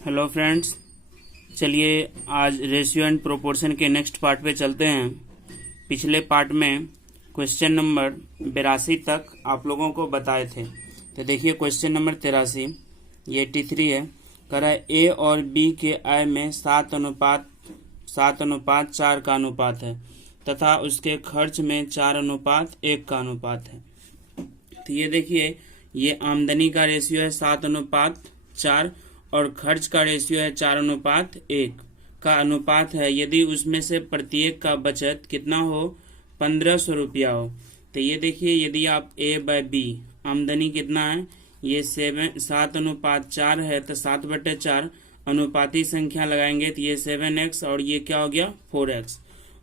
Hello friends, चलिए आज ratio and proportion के नेक्स्ट पार्ट पे चलते हैं। पिछले पार्ट में क्वेश्चन नंबर 82 तक आप लोगों को बताए थे। तो देखिए क्वेश्चन नंबर 83 ये 83 है। कह रहा है ए और बी के आय में 7:4 का अनुपात है तथा उसके खर्च में 4:1 का अनुपात है। तो ये देखिए, ये आमदनी का रेशियो है 7:4 और खर्च का रेशियो है 4:1 का अनुपात है। यदि उसमें से प्रत्येक का बचत कितना हो, 1500 रुपया हो। तो ये देखिए, यदि आप ए बाय बी आमदनी कितना है, ये 7:4 है तो 7/4 अनुपाती संख्या लगाएंगे तो ये 7x और ये क्या हो गया 4x।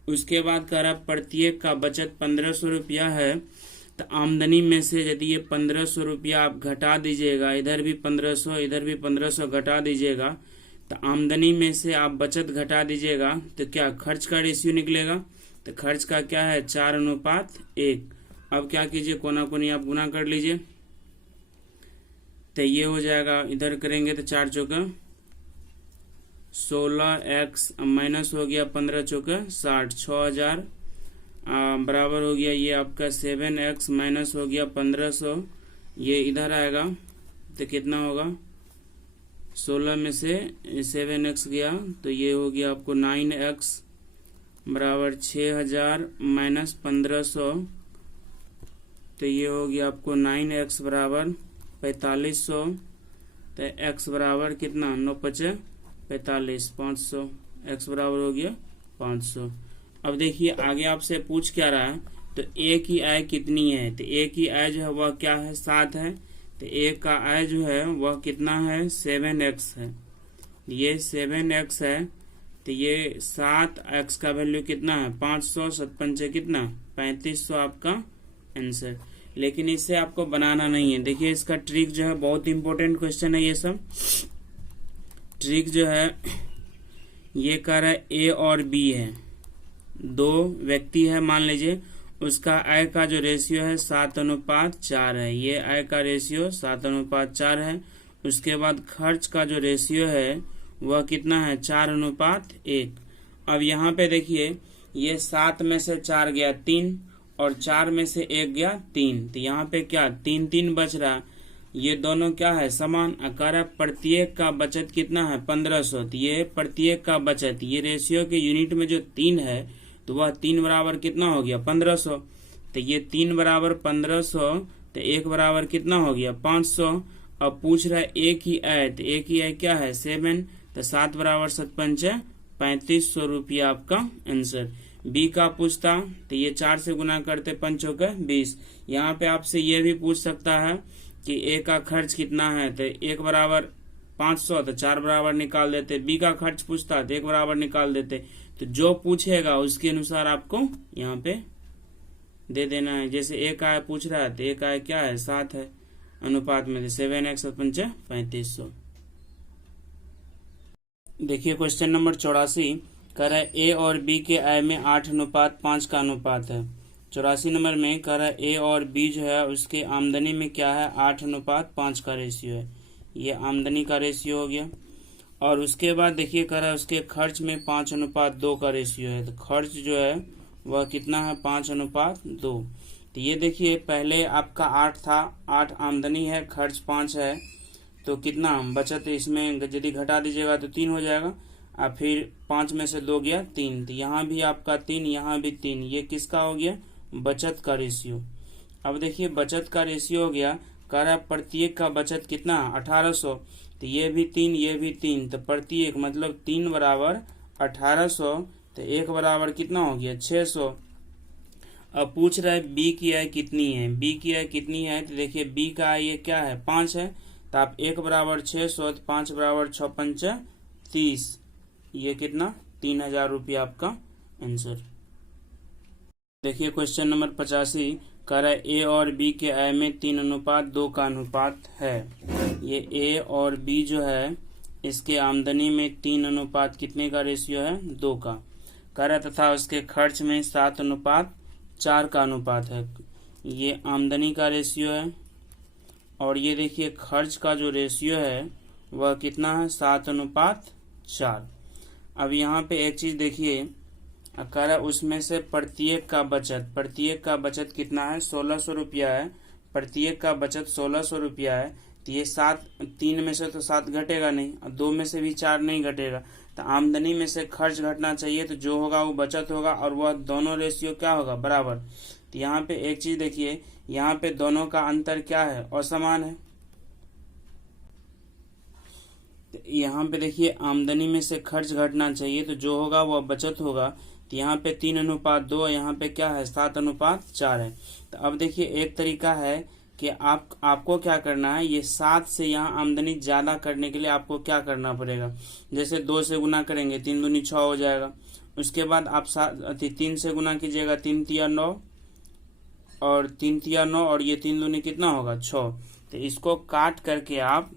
उसके बाद कह रहा प्रत्येक का बचत 1500 रुपया है। तो आमदनी में से यदि ये 1500 रुपया आप घटा दीजिएगा, इधर भी 1500 इधर भी 1500 घटा दीजिएगा, तो आमदनी में से आप बचत घटा दीजिएगा तो क्या खर्च का रेशियो निकलेगा। तो खर्च का क्या है 4:1। अब क्या कीजिए, कोना कोनी आप गुना कर लीजिए तो ये हो जाएगा, इधर करेंगे तो 4 चौका 16x माइनस हो गया 15 चौका 60, 6000 बराबर हो गया ये आपका 7x माइनस हो गया 1500, ये इधर आएगा तो कितना होगा, 16 में से 7x गया तो ये हो गया आपको 9x बराबर 6000 माइनस 1500, तो ये हो गया आपको 9x बराबर 4500। तो x बराबर कितना 9×5 45, 500, x बराबर हो गया 500। अब देखिए आगे आपसे पूछ क्या रहा है, तो ए की आय कितनी है। तो ए की आय जो है वह क्या है 7 है। तो ए का आय जो है वह कितना है 7x है। ये 7x है तो ये 7x का वैल्यू कितना है 500, 7×5 कितना 3500 आपका आंसर। लेकिन इससे आपको बनाना नहीं है। देखिए इसका ट्रिक जो है बहुत इंपॉर्टेंट क्वेश्चन है। ये सब ट्रिक जो है, ये कह रहा है ए और बी है, दो व्यक्ति है मान लीजिए, उसका आय का जो रेशियो है 7:4 है। ये आय का रेशियो 7:4 है। उसके बाद खर्च का जो रेशियो है वह कितना है 4:1। अब यहाँ पे देखिए, ये 7 में से 4 गया 3 और 4 में से 1 गया 3, तो यहाँ पे क्या 3 बच रहा। ये दोनों क्या है समान आकार। प्रत्येक का बचत कितना है 1500। तो ये प्रत्येक का बचत, ये रेशियो के यूनिट में जो 3 है तो वह 3 बराबर कितना हो गया 1500। तो ये 3 बराबर 1500, तो 1 बराबर कितना हो गया 500। अब पूछ रहा है ए की आय, तो ए की आय क्या है 7, तो 7 बराबर 7×5 3500 रुपया आपका आंसर। बी का पूछता तो ये 4 से गुना करते 5 चौके 20। यहाँ पे आपसे ये भी पूछ सकता है कि ए का खर्च कितना है, तो 1 बराबर 500 तो 4 बराबर निकाल देते। बी का खर्च पूछता तो 1 बराबर निकाल देते। तो जो पूछेगा उसके अनुसार आपको यहाँ पे दे देना है। जैसे एक आय पूछ रहा है तो एक आय क्या है 7 है, अनुपात में 7x 7×5 3500। देखिए क्वेश्चन नंबर 84 कह रहा है ए और बी के आय में 8:5 का अनुपात है। 84 नंबर में कह रहा है ए और बी जो है उसके आमदनी में क्या है 8:5 का रेशियो है। ये आमदनी का रेशियो हो गया। और उसके बाद देखिए कह रहा है उसके खर्च में 5:2 का रेशियो है। तो खर्च जो है वह कितना है 5:2। तो ये देखिए पहले आपका 8 था, 8 आमदनी है, खर्च 5 है, तो कितना बचत इसमें यदि घटा दीजिएगा तो 3 हो जाएगा। और फिर 5 में से 2 गया 3, तो यहाँ भी आपका 3, यहाँ भी 3, ये किसका हो गया बचत का रेशियो। अब देखिए बचत का रेशियो हो गया। कह रहा है प्रत्येक का बचत कितना 1800, तो ये भी 3 ये भी 3, तो प्रत्येक मतलब 3 बराबर 1800, तो 1 बराबर कितना हो गया 600। अब पूछ रहा है बी की आय कितनी है। बी की आय कितनी है, तो देखिए बी का आय ये क्या है 5 है, तो आप 1 बराबर 600 तो 5 बराबर 6×5 30, ये कितना 3000 रुपया आपका आंसर। देखिए क्वेश्चन नंबर 85 कह रहा है ए और बी के आय में 3:2 का अनुपात है। ये ए और बी जो है इसके आमदनी में 3 कितने का रेशियो है 2 का। कह रहा है तथा उसके खर्च में 7:4 का अनुपात है। ये आमदनी का रेशियो है और ये देखिए खर्च का जो रेशियो है वह कितना है 7:4। अब यहाँ पे एक चीज देखिए, कह रहा उसमें से प्रत्येक का बचत कितना है 1600 रुपया है। प्रत्येक का बचत 1600 रुपया है। तो ये 3 में से तो 7 घटेगा नहीं और 2 में से भी 4 नहीं घटेगा। तो आमदनी में से खर्च घटना चाहिए, तो जो होगा वो बचत होगा और वह दोनों रेशियो क्या होगा बराबर। तो यहाँ पे एक चीज देखिए, यहाँ पे दोनों का अंतर क्या है असमान है। तो यहाँ पे देखिए आमदनी में से खर्च घटना चाहिए, तो जो होगा वह बचत होगा। तो यहाँ पे 3:2, यहाँ पे क्या है 7:4 है। तो अब देखिए एक तरीका है कि आपको क्या करना है, ये 7 से यहाँ आमदनी ज्यादा करने के लिए आपको क्या करना पड़ेगा। जैसे 2 से गुना करेंगे 3 दूनी 6 हो जाएगा। उसके बाद आप 3 से गुना कीजिएगा 3 तिया 9 और 3 तिया 9 और ये 3 दूनी कितना होगा 6। तो इसको काट करके आप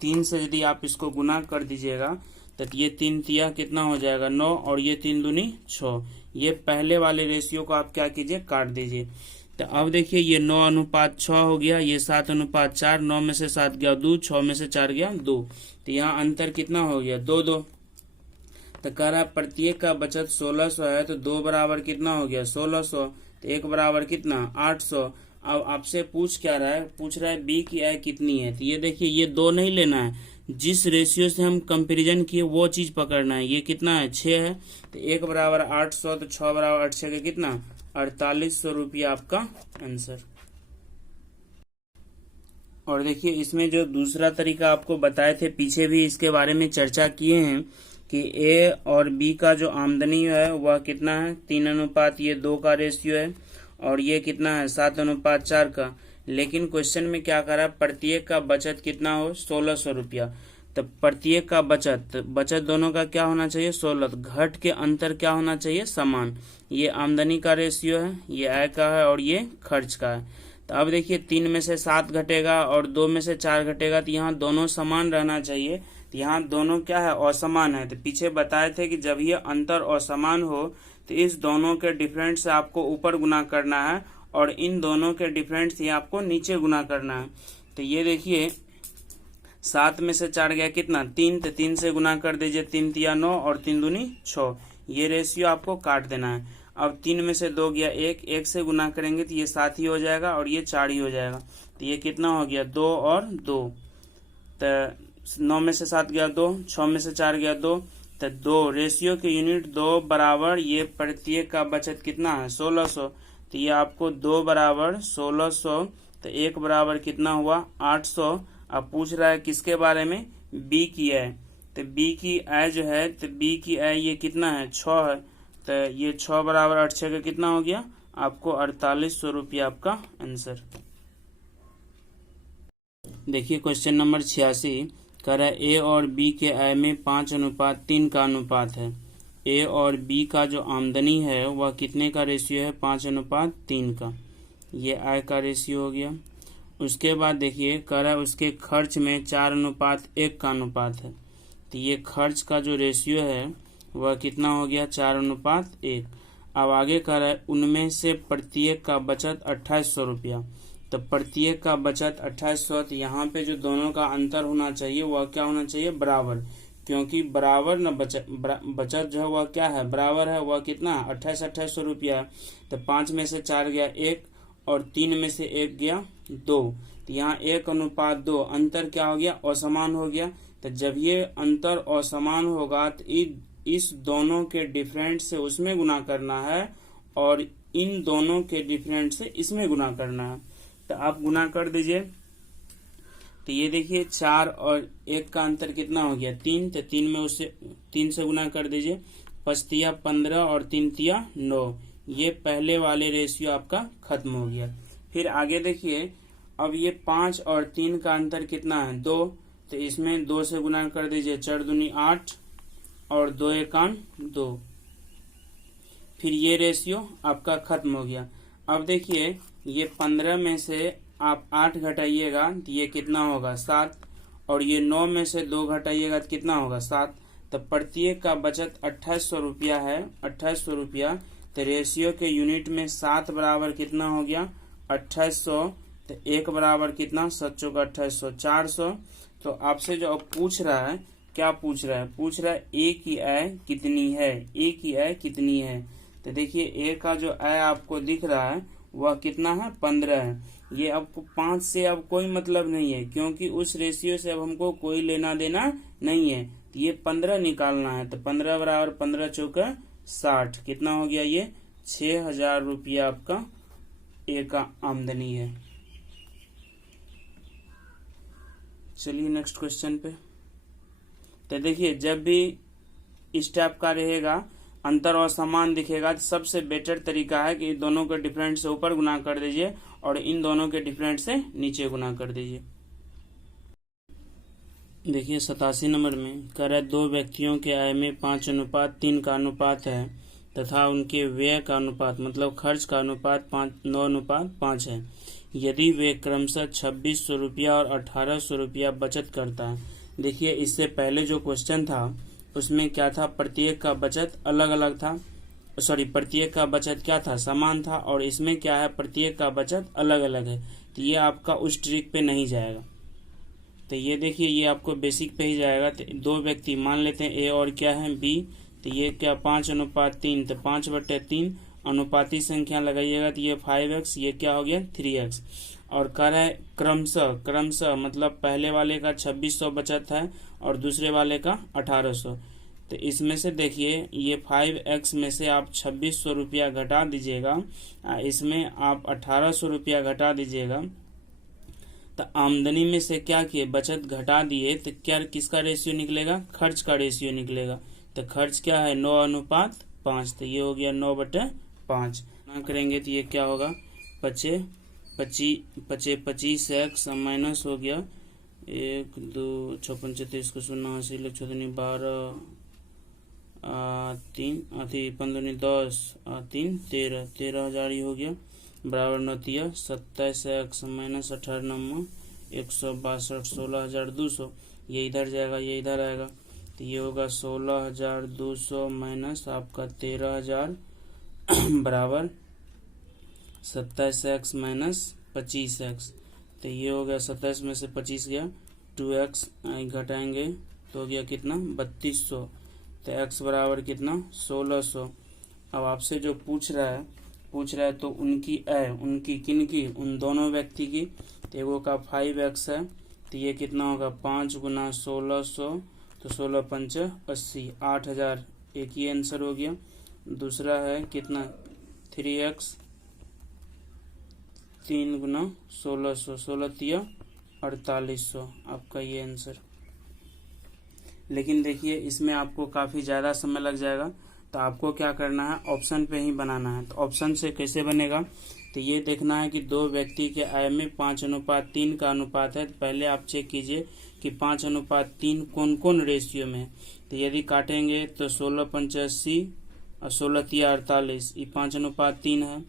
3 से यदि आप इसको गुना कर दीजिएगा तो ये 3 तिया कितना हो जाएगा 9 और ये 3 दूनी 6। ये पहले वाले रेशियो को आप क्या कीजिए काट दीजिए। तो अब देखिए ये 9:6 हो गया, ये 7:4, 9 में से 7 गया 2, 6 में से 4 गया 2। तो यहाँ अंतर कितना हो गया 2-2। तो कह रहा प्रत्येक का बचत 1600 है, तो 2 बराबर कितना हो गया 1600। तो 1 बराबर कितना 800। अब आपसे पूछ क्या रहा है, पूछ रहा है बी की आय कितनी है। तो ये देखिए ये 2 नहीं लेना है, जिस रेशियो से हम कंपैरिजन किए वो चीज पकड़ना है। ये कितना है 6 है, तो 1 बराबर 800, तो 6 बराबर 8 6 कितना 4800 रुपया आपका आंसर। और देखिए इसमें जो दूसरा तरीका आपको बताए थे, पीछे भी इसके बारे में चर्चा किए हैं कि ए और बी का जो आमदनी है वह कितना है 3:2 का रेशियो है और ये कितना है 7:4 का। लेकिन क्वेश्चन में क्या करा, प्रत्येक का बचत कितना हो 1600 रुपया। तो प्रत्येक का बचत दोनों का क्या होना चाहिए 16। घट के अंतर क्या होना चाहिए समान। ये आमदनी का रेशियो है, ये आय का है और ये खर्च का है। तो अब देखिए 3 में से 7 घटेगा और 2 में से 4 घटेगा, तो यहाँ दोनों समान रहना चाहिए। तो यहाँ दोनों क्या है असमान है। तो पीछे बताए थे कि जब ये अंतर असमान हो तो इस दोनों के डिफरेंट से आपको ऊपर गुना करना है और इन दोनों के डिफरेंट से आपको नीचे गुना करना है। तो ये देखिए 7 में से 4 गया कितना 3, तो 3 से गुना कर दीजिए 3 तिया 9 और 3 दूनी 6। ये रेशियो आपको काट देना है। अब 3 में से 2 गया 1, 1 से गुना करेंगे तो ये 7 ही हो जाएगा और ये 4 ही हो जाएगा। तो ये कितना हो गया 2 और 2। तो 9 में से 7 गया 2, 6 में से 4 गया 2, तो 2 रेशियो के यूनिट 2 बराबर ये प्रत्येक का बचत कितना है 1600। तो ये आपको 2 बराबर 1600, तो 1 बराबर कितना हुआ 800। अब पूछ रहा है किसके बारे में, बी की आय। तो बी की आय जो है, तो बी की आय ये कितना है 6 है। तो ये 6 बराबर 8 6 का कितना हो गया आपको 4800 रुपया आपका आंसर। देखिए क्वेश्चन नंबर 86 कह रहा है ए और बी के आय में 5:3 का अनुपात है। ए और बी का जो आमदनी है वह कितने का रेशियो है 5:3 का। ये आय का रेशियो हो गया। उसके बाद देखिए कह रहा है उसके खर्च में 4:1 का अनुपात है। तो ये खर्च का जो रेशियो है वह कितना हो गया 4:1। अब आगे कह रहा है उनमें से प्रत्येक का बचत 2800 रुपया। तो प्रत्येक का बचत 2800। तो यहाँ पे जो दोनों का अंतर होना चाहिए वह क्या होना चाहिए बराबर, क्योंकि बराबर न बचत जो है वह क्या है बराबर है, वह कितना 2800 रुपया। तो 5 में से 4 गया 1 और 3 में से 1 गया 2। तो यहाँ 1:2 अंतर क्या हो गया असमान हो गया। तो जब ये अंतर असमान होगा तो इस दोनों के डिफरेंट से उसमें गुना करना है और इन दोनों के डिफरेंट से इसमें गुना करना है। तो आप गुना कर दीजिए। तो ये देखिए 4 और 1 का अंतर कितना हो गया 3। तो 3 में उससे 3 से गुना कर दीजिए। 5 तिया 15 और 3 तिया 9। ये पहले वाले रेशियो आपका खत्म हो गया। फिर आगे देखिए अब ये 5 और 3 का अंतर कितना है 2। तो इसमें 2 से गुना कर दीजिए 4 दूनी 8 और 2 एकान 2। फिर ये रेशियो आपका खत्म हो गया। अब देखिए ये 15 में से आप 8 घटाइएगा तो ये कितना होगा 7 और ये 9 में से 2 घटाइएगा तो कितना होगा 7। तो प्रत्येक का बचत 2800 रुपया है 2800 रुपया। तो रेशियो के यूनिट में 7 बराबर कितना हो गया 2800। तो 1 बराबर कितना 7 चौका 2800 400। तो आपसे जो अब पूछ रहा है, क्या पूछ रहा है? पूछ रहा है ए की आय कितनी है, ए की आय कितनी है। तो देखिए ए का जो आय आपको दिख रहा है वह कितना है, 15 है। ये आपको 5 से अब कोई मतलब नहीं है, क्योंकि उस रेशियो से अब हमको कोई लेना देना नहीं है। तो ये 15 निकालना है, तो 15 बराबर 15 चौका 60, कितना हो गया ये 6,000 रुपया आपका ए का आमदनी है। चलिए नेक्स्ट क्वेश्चन पे। तो देखिए जब भी इस टाइप का रहेगा, अंतर और समान दिखेगा, तो सबसे बेटर तरीका है कि दोनों के डिफरेंट से ऊपर गुना कर दीजिए और इन दोनों के डिफरेंट से नीचे गुना कर दीजिए। देखिए 87 नंबर में कह रहा है 2 व्यक्तियों के आय में 5:3 का अनुपात है तथा उनके व्यय का अनुपात मतलब खर्च का अनुपात 9:5 है। यदि वे क्रमशः 2600 रुपया और 1800 रुपया बचत करता है। देखिए इससे पहले जो क्वेश्चन था उसमें क्या था, प्रत्येक का बचत अलग अलग था, प्रत्येक का बचत क्या था, समान था, और इसमें क्या है, प्रत्येक का बचत अलग अलग है। तो ये आपका उस ट्रिक पे नहीं जाएगा। तो ये देखिए ये आपको बेसिक पे ही जाएगा। तो 2 व्यक्ति मान लेते हैं ए और क्या है बी, तो ये क्या 5:3, तो 5/3 अनुपाती संख्या लगाइएगा, तो ये 5x, ये क्या हो गया 3x। और कह रहा है क्रमशः मतलब पहले वाले का 2600 बचत है और दूसरे वाले का 1800। तो इसमें से देखिए ये 5x में से आप 2600 रुपया घटा दीजिएगा, इसमें आप 1800 रुपया घटा दीजिएगा। तो आमदनी में से क्या किए, बचत घटा दिए, तो क्या किसका रेशियो निकलेगा, खर्च का रेशियो निकलेगा। तो खर्च क्या है 9:5, तो ये हो गया 9/5 ना करेंगे तो ये क्या होगा 25x माइनस हो गया 1 2 6 35 को 0 80 12 3 15 10 3 13 13,000 ही हो गया बराबर 9 27x माइनस 18 162 16,200। ये इधर जाएगा, ये इधर आएगा, तो ये होगा 16,200 माइनस आपका 13,000 बराबर 27x माइनस 25x। तो ये हो गया 27 में से 25 गया 2x घटाएंगे तो हो गया कितना 3200। तो x बराबर कितना 1600। अब आपसे जो पूछ रहा है तो उनकी आय, उनकी किनकी, उन दोनों व्यक्ति की। तो एगो का 5x है, तो ये कितना होगा 5 गुना 1600, तो 16 पंच 80, 8,000, एक ही आंसर हो गया। दूसरा है कितना 3x, 3 गुना 1600, 16 तिया 4800, आपका ये आंसर। लेकिन देखिए इसमें आपको काफ़ी ज़्यादा समय लग जाएगा, तो आपको क्या करना है, ऑप्शन पे ही बनाना है। तो ऑप्शन से कैसे बनेगा, तो ये देखना है कि 2 व्यक्ति के आय में 5:3 का अनुपात है। तो पहले आप चेक कीजिए कि 5:3 कौन कौन रेशियो में है। तो यदि काटेंगे तो 16 पंच 80 और 16 तिया 48, ये 5:3 है।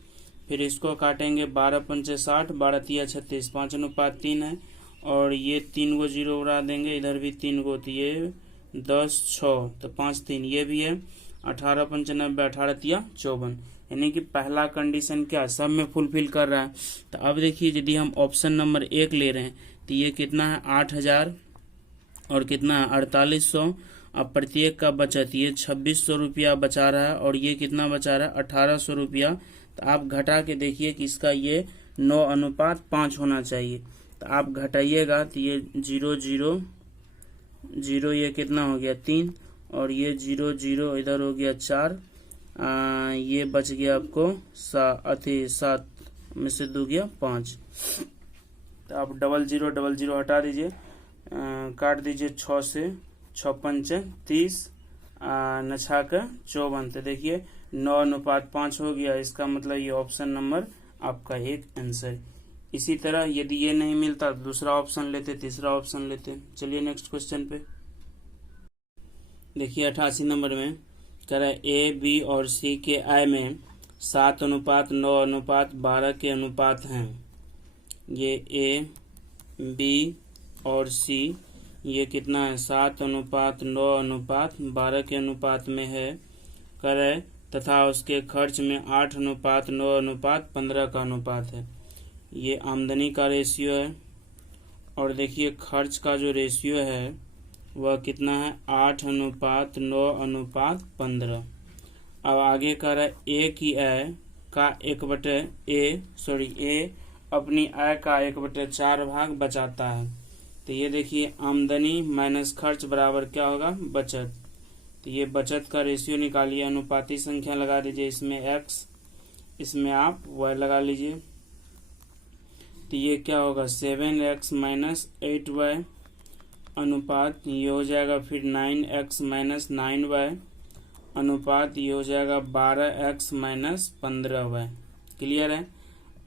फिर इसको काटेंगे 12 पंच 60, 12 तिया 36, 5:3 है। और ये 3 गो जीरो उड़ा देंगे, इधर भी 3 गो, तो ये 10 6, तो 5 3 ये भी है। 18 पंच 90, 18 तिया 54, यानी कि पहला कंडीशन क्या सब में फुलफिल कर रहा है। तो अब देखिए यदि हम ऑप्शन नंबर 1 ले रहे हैं तो ये कितना है 8,000 और कितना है 4800। अब प्रत्येक का बचत ये 2600 रुपया बचा रहा है और ये कितना बचा रहा है 1800 रुपया। तो आप घटा के देखिए कि इसका ये 9:5 होना चाहिए। तो आप घटाइएगा तो ये 0 0 0, ये कितना हो गया 3, और ये 0 0 इधर हो गया 4, ये बच गया आपको 7 में से 2 गया 5। तो आप 00 00 हटा दीजिए, काट दीजिए 6 से, 6 पंच 30, नछा का 54। तो देखिए 9:5 हो गया। इसका मतलब ये ऑप्शन नंबर आपका एक आंसर। इसी तरह यदि ये नहीं मिलता तो दूसरा ऑप्शन लेते, तीसरा ऑप्शन लेते। चलिए नेक्स्ट क्वेश्चन पे। देखिए 88 नंबर में कह रहा है ए बी और सी के आय में 7:9:12 के अनुपात हैं। ये ए बी और सी ये कितना है 7:9:12 के अनुपात में है कह रहे, तथा उसके खर्च में 8:9:15 का अनुपात है। ये आमदनी का रेशियो है और देखिए खर्च का जो रेशियो है वह कितना है 8:9:15। अब आगे कह रहा है ए की आय का 1/ए ए अपनी आय का 1/4 भाग बचाता है। तो ये देखिए आमदनी माइनस खर्च बराबर क्या होगा बचत। तो ये बचत का रेशियो निकालिए, अनुपाती संख्या लगा दीजिए, इसमें x इसमें आप y लगा लीजिए। तो ये क्या होगा 7x - 8y अनुपात ये हो जाएगा फिर 9x - 9y अनुपात ये हो जाएगा 12x - 15y। क्लियर है।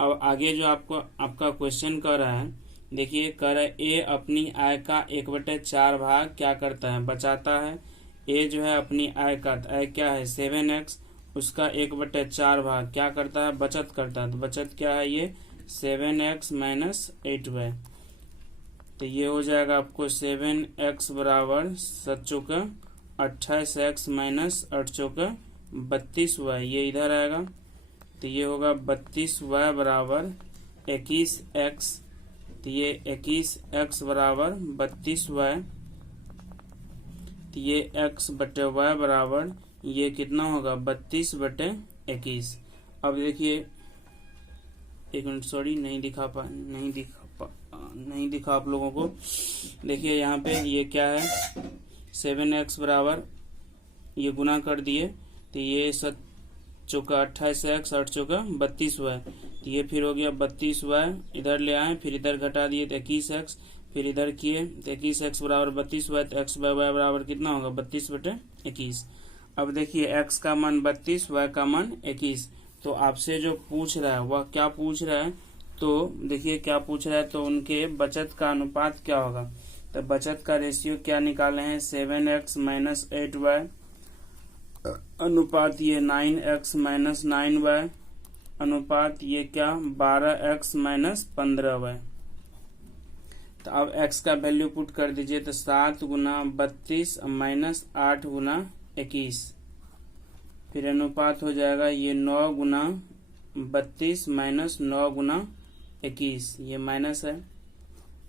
अब आगे जो आपका क्वेश्चन कर रहा है, देखिए कह रहा है ए अपनी आय का 1/4 भाग क्या करता है बचाता है। ए जो है अपनी आय का आय क्या है 7x, उसका 1/4 भाग क्या करता है बचत करता है। तो बचत क्या है ये 7x - 8y। तो ये हो जाएगा आपको 7x बराबर 7×28x - 8×32y, ये इधर आएगा। तो ये होगा 32y बराबर 21x। तो ये 21x बराबर 32y। तो ये x/y बराबर ये कितना होगा 32/21। अब देखिए एक मिनट, सॉरी नहीं दिखा आप लोगों को। देखिए यहाँ पे ये क्या है 7x बराबर ये गुना कर दिए। तो ये 7×28x 8×32y। तो ये फिर हो गया 32y, इधर ले आए फिर इधर घटा दिए तो 21x, फिर इधर किए तो 21x बराबर 32y। तो x/y बराबर कितना होगा 32/21। अब देखिए x का मान 32, y का मान 21। तो आपसे जो पूछ रहा है वह क्या पूछ रहा है, तो देखिए क्या पूछ रहा है, तो उनके बचत का अनुपात क्या होगा। तो बचत का रेशियो क्या निकाले हैं 7x - 8y अनुपात ये 9x - 9y अनुपात ये क्या 12x - 15y। तो अब x का वैल्यू पुट कर दीजिए। तो 7×32 - 8×21, फिर अनुपात हो जाएगा ये 9×32 - 9×21, ये माइनस है।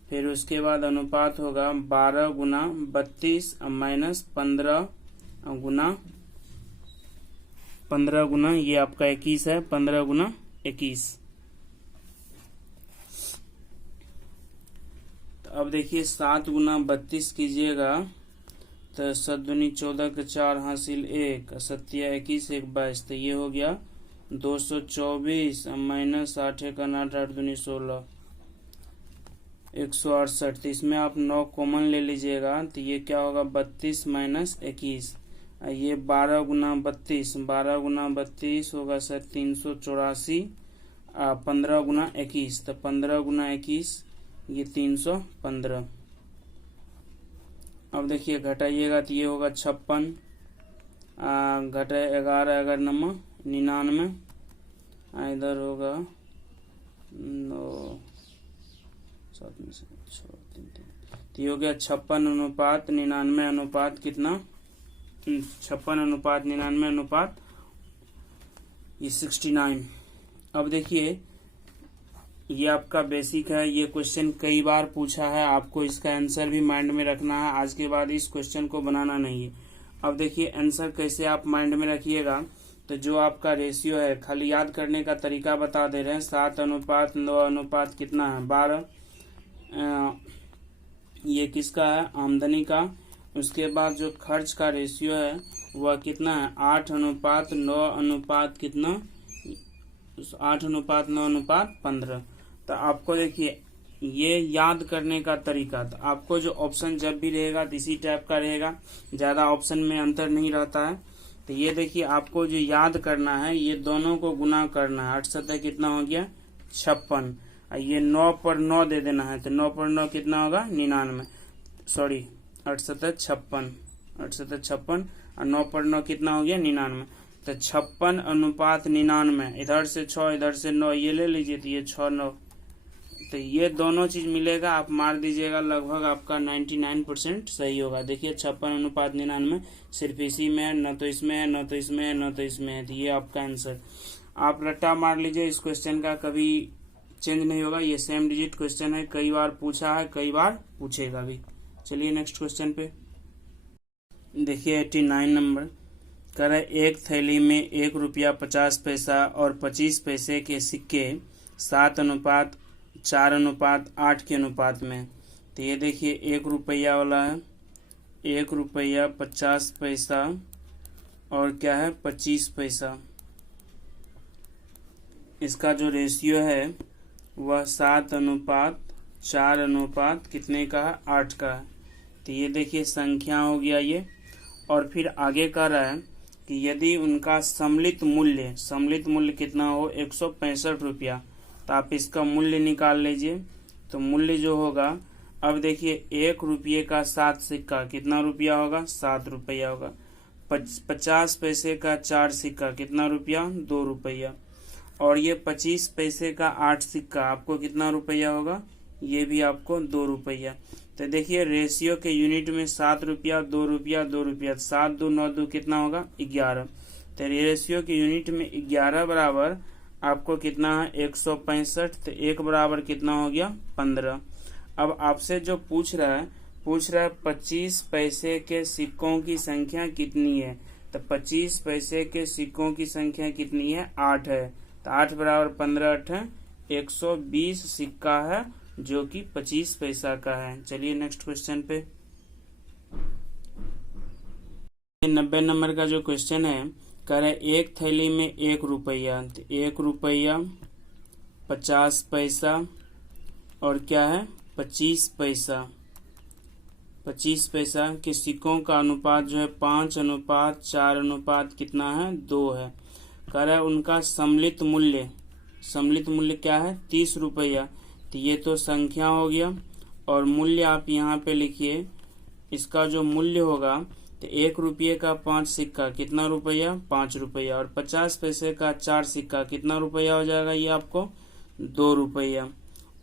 फिर उसके बाद अनुपात होगा 12×32 - 15 ये आपका 21 है, 15×21। तो अब देखिए 7×32 कीजिएगा तो 7×2 14 के 4 हासिल 1, 7 21 1 22। तो ये हो गया 224 - 8 1 8 8×2 16 168। तो इसमें आप 9 कॉमन ले लीजिएगा। तो ये क्या होगा 32 - 21। ये 12×32 12×32 होगा सर 384। 15×21 तो 15×21 ये 315। अब देखिए घटाइएगा तो ये होगा 56, घटे 11 अगर 99, इधर होगा 9 7 में से 6 3 3। तो ये हो गया 56:99 अनुपात कितना 56:99 अनुपात ये 69। अब देखिए ये आपका बेसिक है, ये क्वेश्चन कई बार पूछा है, आपको इसका आंसर भी माइंड में रखना है। आज के बाद इस क्वेश्चन को बनाना नहीं है। अब देखिए आंसर कैसे आप माइंड में रखिएगा। तो जो आपका रेशियो है खाली याद करने का तरीका बता दे रहे हैं। 7:9 अनुपात कितना है 12, ये किसका है आमदनी का। उसके बाद जो खर्च का रेशियो है वह कितना है 8:9 अनुपात कितना 8:9:15। तो आपको देखिए ये याद करने का तरीका, तो आपको जो ऑप्शन जब भी रहेगा इसी टाइप का रहेगा, ज्यादा ऑप्शन में अंतर नहीं रहता है। तो ये देखिए आपको जो याद करना है ये दोनों को गुना करना है। 8 7 कितना हो गया 56, ये 9 पर 9 दे देना है। तो 9 पर 9 कितना होगा 99, सॉरी 8 7 56, 8 7 56 और 9 पर 9 कितना हो गया 99। तो 56:99, इधर से 6 इधर से 9 ये ले लीजिए। तो ये 6 9, तो ये दोनों चीज मिलेगा, आप मार दीजिएगा, लगभग आपका 99% सही होगा। देखिए 56:99 सिर्फ इसी में है, न तो इसमें है न तो इसमें है न तो इसमें है। तो ये आपका आंसर, आप रट्टा मार लीजिए इस क्वेश्चन का, कभी चेंज नहीं होगा। ये सेम डिजिट क्वेश्चन है, कई बार पूछा है, कई बार पूछेगा भी। चलिए नेक्स्ट क्वेश्चन पे देखिए 89 नंबर कह रहा है एक थैली में 1 रुपया 50 पैसा और 25 पैसे के सिक्के 7:4:8 के अनुपात में। तो ये देखिए 1 रुपया वाला है, 1 रुपया 50 पैसा और क्या है 25 पैसा। इसका जो रेशियो है वह 7:4 कितने का है 8 का है। तो ये देखिए संख्या हो गया ये। और फिर आगे कह रहा है कि यदि उनका सम्मिलित मूल्य कितना हो 165 रुपया, तो आप इसका मूल्य निकाल लीजिए। तो मूल्य जो होगा, अब देखिए 1 रुपये का 7 सिक्का कितना रुपया होगा 7 रुपया होगा। 50 पैसे का 4 सिक्का कितना रुपया 2 रुपया। और ये 25 पैसे का 8 सिक्का आपको कितना रुपया होगा, ये भी आपको 2 रुपया। तो देखिए रेशियो के यूनिट में 7 रुपया 2 रुपया 2 रुपया, 7 2 9 2 कितना होगा 11। तो रेशियो के यूनिट में 11 बराबर आपको कितना है 165। तो 1 बराबर कितना हो गया 15। अब आपसे जो पूछ रहा है 25 पैसे के सिक्कों की संख्या कितनी है। तो 25 पैसे के सिक्कों की संख्या कितनी है 8 है। तो 8 बराबर 15 8 है 120 सिक्का है जो कि 25 पैसा का है। चलिए नेक्स्ट क्वेश्चन पे 90 नंबर का जो क्वेश्चन है कह रहे एक थैली में 1 रुपया, तो 1 रुपया 50 पैसा और क्या है 25 पैसा। 25 पैसा के सिक्कों का अनुपात जो है 5:4 कितना है 2 है। कह रहा है उनका सम्मिलित मूल्य क्या है 30 रुपया। तो ये तो संख्या हो गया। और मूल्य आप यहाँ पे लिखिए, इसका जो मूल्य होगा तो 1 रुपये का 5 सिक्का कितना रुपया 5 रुपया और 50 पैसे का 4 सिक्का कितना रुपया हो जाएगा ये आपको 2 रुपया।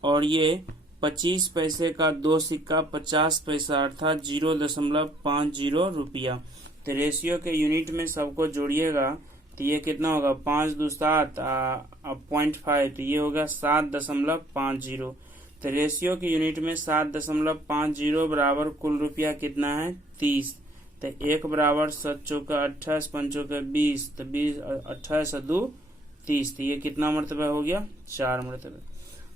और ये 25 पैसे का 2 सिक्का 50 पैसा अर्थात 0.50 रुपया। तो रेशियो के यूनिट में सबको जोड़िएगा तो ये कितना होगा 5 2 7 0.5, तो ये होगा 7.50। तो रेशियो के यूनिट में 7.50 बराबर कुल रुपया कितना है 30। तो 1 बराबर 7 चौका 28 5 चौका 20, तो 20 28 2 30। तो ये कितना मरतबा हो गया 4 मरतबा।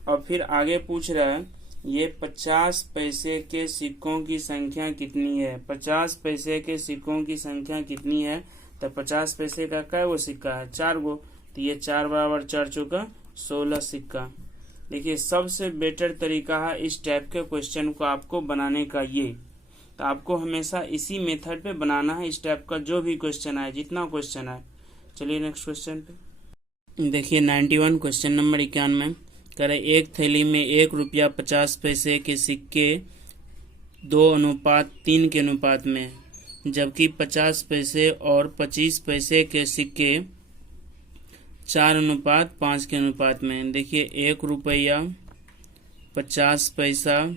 और फिर आगे पूछ रहा है ये 50 पैसे के सिक्कों की संख्या कितनी है। 50 पैसे के सिक्कों की संख्या कितनी है। तो 50 पैसे का कै गो सिक्का है 4 गो। तो ये 4 बराबर 4 चौका 16 सिक्का। देखिए सबसे बेटर तरीका है इस टाइप के क्वेश्चन को आपको बनाने का ये। तो आपको हमेशा इसी मेथड पे बनाना है इस टाइप का जो भी क्वेश्चन आए, जितना क्वेश्चन आए। चलिए नेक्स्ट क्वेश्चन पे देखिए 91 क्वेश्चन नंबर 91 करे एक थैली में 1 रुपया 50 पैसे के सिक्के 2:3 के अनुपात में, जबकि 50 पैसे और 25 पैसे के सिक्के 4:5 के अनुपात में। देखिए 1 रुपया 50 पैसा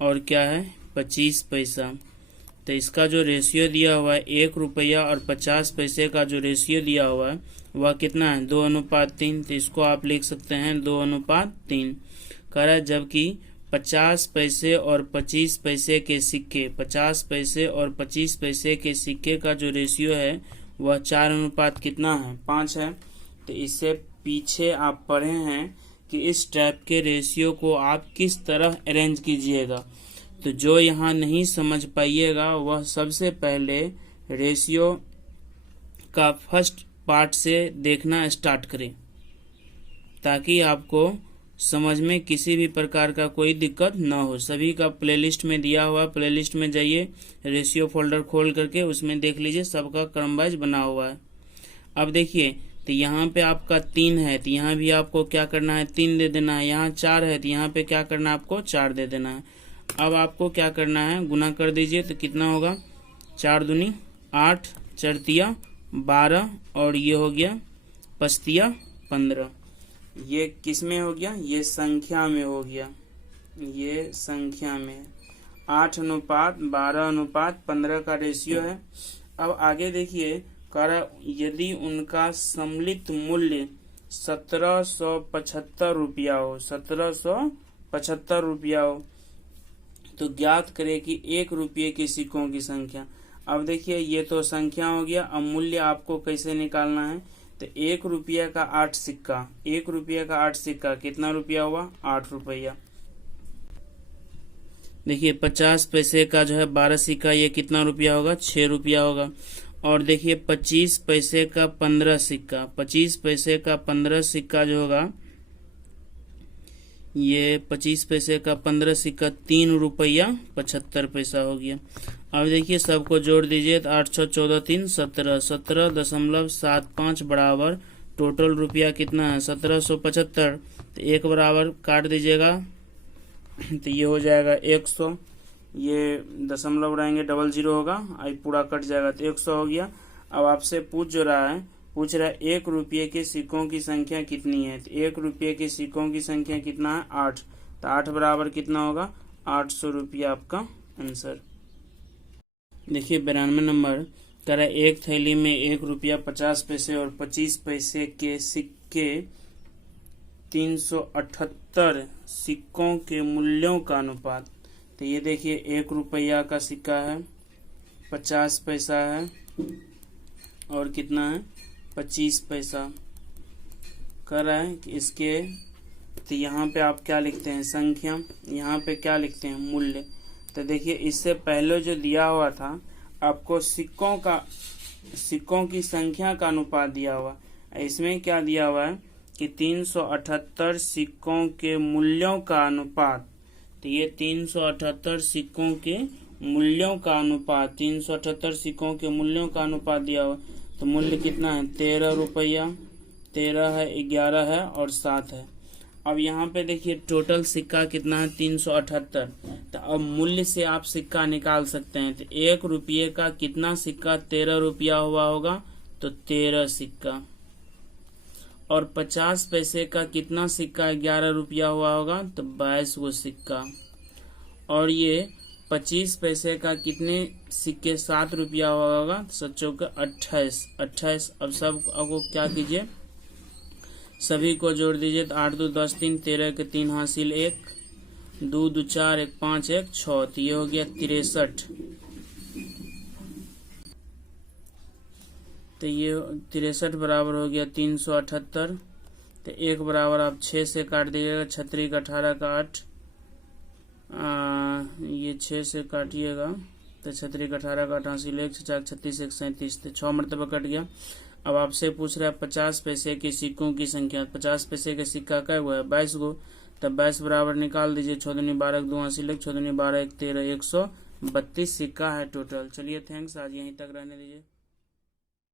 और क्या है 25 पैसा। तो इसका जो रेशियो दिया हुआ है 1 रुपया और 50 पैसे का जो रेशियो दिया हुआ है वह कितना है 2:3। तो इसको आप लिख सकते हैं 2:3 कह रहा है। जबकि 50 पैसे और 25 पैसे के सिक्के 50 पैसे और 25 पैसे के सिक्के का जो रेशियो है वह 4:5 कितना है 5 है। तो इससे पीछे आप पढ़े हैं कि इस टाइप के रेशियो को आप किस तरह अरेंज कीजिएगा। तो जो यहाँ नहीं समझ पाइएगा वह सबसे पहले रेशियो का फर्स्ट पार्ट से देखना स्टार्ट करें, ताकि आपको समझ में किसी भी प्रकार का कोई दिक्कत न हो। सभी का प्लेलिस्ट में दिया हुआ, प्लेलिस्ट में जाइए, रेशियो फोल्डर खोल करके उसमें देख लीजिए, सबका क्रम वाइज बना हुआ है। अब देखिए तो यहाँ पे आपका 3 है तो यहाँ भी आपको क्या करना है 3 दे देना है। यहाँ 4 है तो यहाँ पे क्या करना है आपको 4 दे देना है। अब आपको क्या करना है गुना कर दीजिए तो कितना होगा 4 दूनी 8 4 तिया 12 और ये हो गया 5 तिया 15। ये किस में हो गया ये संख्या में हो गया, ये संख्या में 8:12:15 का रेशियो है। अब आगे देखिए कह रहा यदि उनका सम्मिलित मूल्य 1775 रुपया हो, 1775 रुपया हो, तो ज्ञात करें कि 1 रुपये के सिक्कों की संख्या। अब देखिए ये तो संख्या हो गया। अब मूल्य आपको कैसे निकालना है, तो 1 रुपये का 8 सिक्का, 1 रुपये का 8 सिक्का कितना रुपया हुआ, 8 रुपया। देखिए 50 पैसे का जो है 12 सिक्का, ये कितना रुपया होगा, 6 रुपया होगा। और देखिए 25 पैसे का 15 सिक्का, 25 पैसे का 15 सिक्का जो होगा, ये 25 पैसे का 15 सिक्का 3 रुपया 75 पैसा हो गया। अब देखिए सबको जोड़ दीजिए तो 8 6 14 3 17, 17.75 बराबर टोटल रुपया कितना है, 1775। तो एक बराबर काट दीजिएगा तो ये हो जाएगा 100, ये दशमलव रहेंगे, 00 होगा, आई पूरा कट जाएगा तो 100 हो गया। अब आपसे पूछ रहा है 1 रुपये के सिक्कों की संख्या कितनी है, तो 1 रुपये के सिक्कों की संख्या कितना है, 8। तो 8 बराबर कितना होगा, 800 रुपया आपका आंसर। देखिए 92 नंबर कह रहा है एक थैली में 1 रुपया 50 पैसे और 25 पैसे के सिक्के 378 सिक्कों के मूल्यों का अनुपात। तो ये देखिए 1 रुपया का सिक्का है, 50 पैसा है और कितना है, 25 पैसा। कर रहा है कि इसके, तो यहाँ पे आप क्या लिखते हैं, संख्या, यहाँ पे क्या लिखते हैं, मूल्य। तो देखिए इससे पहले जो दिया हुआ था आपको सिक्कों की संख्या का अनुपात दिया हुआ, इसमें क्या दिया हुआ है कि 378 सिक्कों के मूल्यों का अनुपात। तो ये 378 सिक्कों के मूल्यों का अनुपात, 378 सिक्कों के मूल्यों का अनुपात दिया हुआ। तो मूल्य कितना है, 13 रुपया, 13 है, 11 है और 7 है। अब यहाँ पे देखिए टोटल सिक्का कितना है, 378। तो अब मूल्य से आप सिक्का निकाल सकते हैं। तो 1 रुपये का कितना सिक्का 13 रुपया हुआ होगा, तो 13 सिक्का। और 50 पैसे का कितना सिक्का 11 रुपया हुआ होगा, तो 22 गो सिक्का। और ये 25 पैसे का कितने सिक्के 7 रुपया हुआ होगा, 7 का 28। अब सब आपको क्या कीजिए, सभी को जोड़ दीजिए तो 8 2 10 3, 13 के 3 हासिल 1, 2 2 4 1 5 1 6। तो ये हो गया 63। तो ये 63 बराबर हो गया 378। तो एक बराबर आप 6 से काट दीजिएगा, 36 का 18 का 8, ये 6 से काटिएगा तो 36 का 18 का 8 हासिल 1, 4 36 1 37। तो 6 मरतबा कट गया। अब आपसे पूछ रहा है 50 पैसे के सिक्कों की संख्या। 50 पैसे का सिक्का क्या हुआ है, 22 गो। तब 22 बराबर निकाल दीजिए, 6 दूनी 12 2 हासिल 1, 6 दूनी 12 1 13, 132 सिक्का है टोटल। चलिए थैंक्स, आज यहीं तक रहने दीजिए।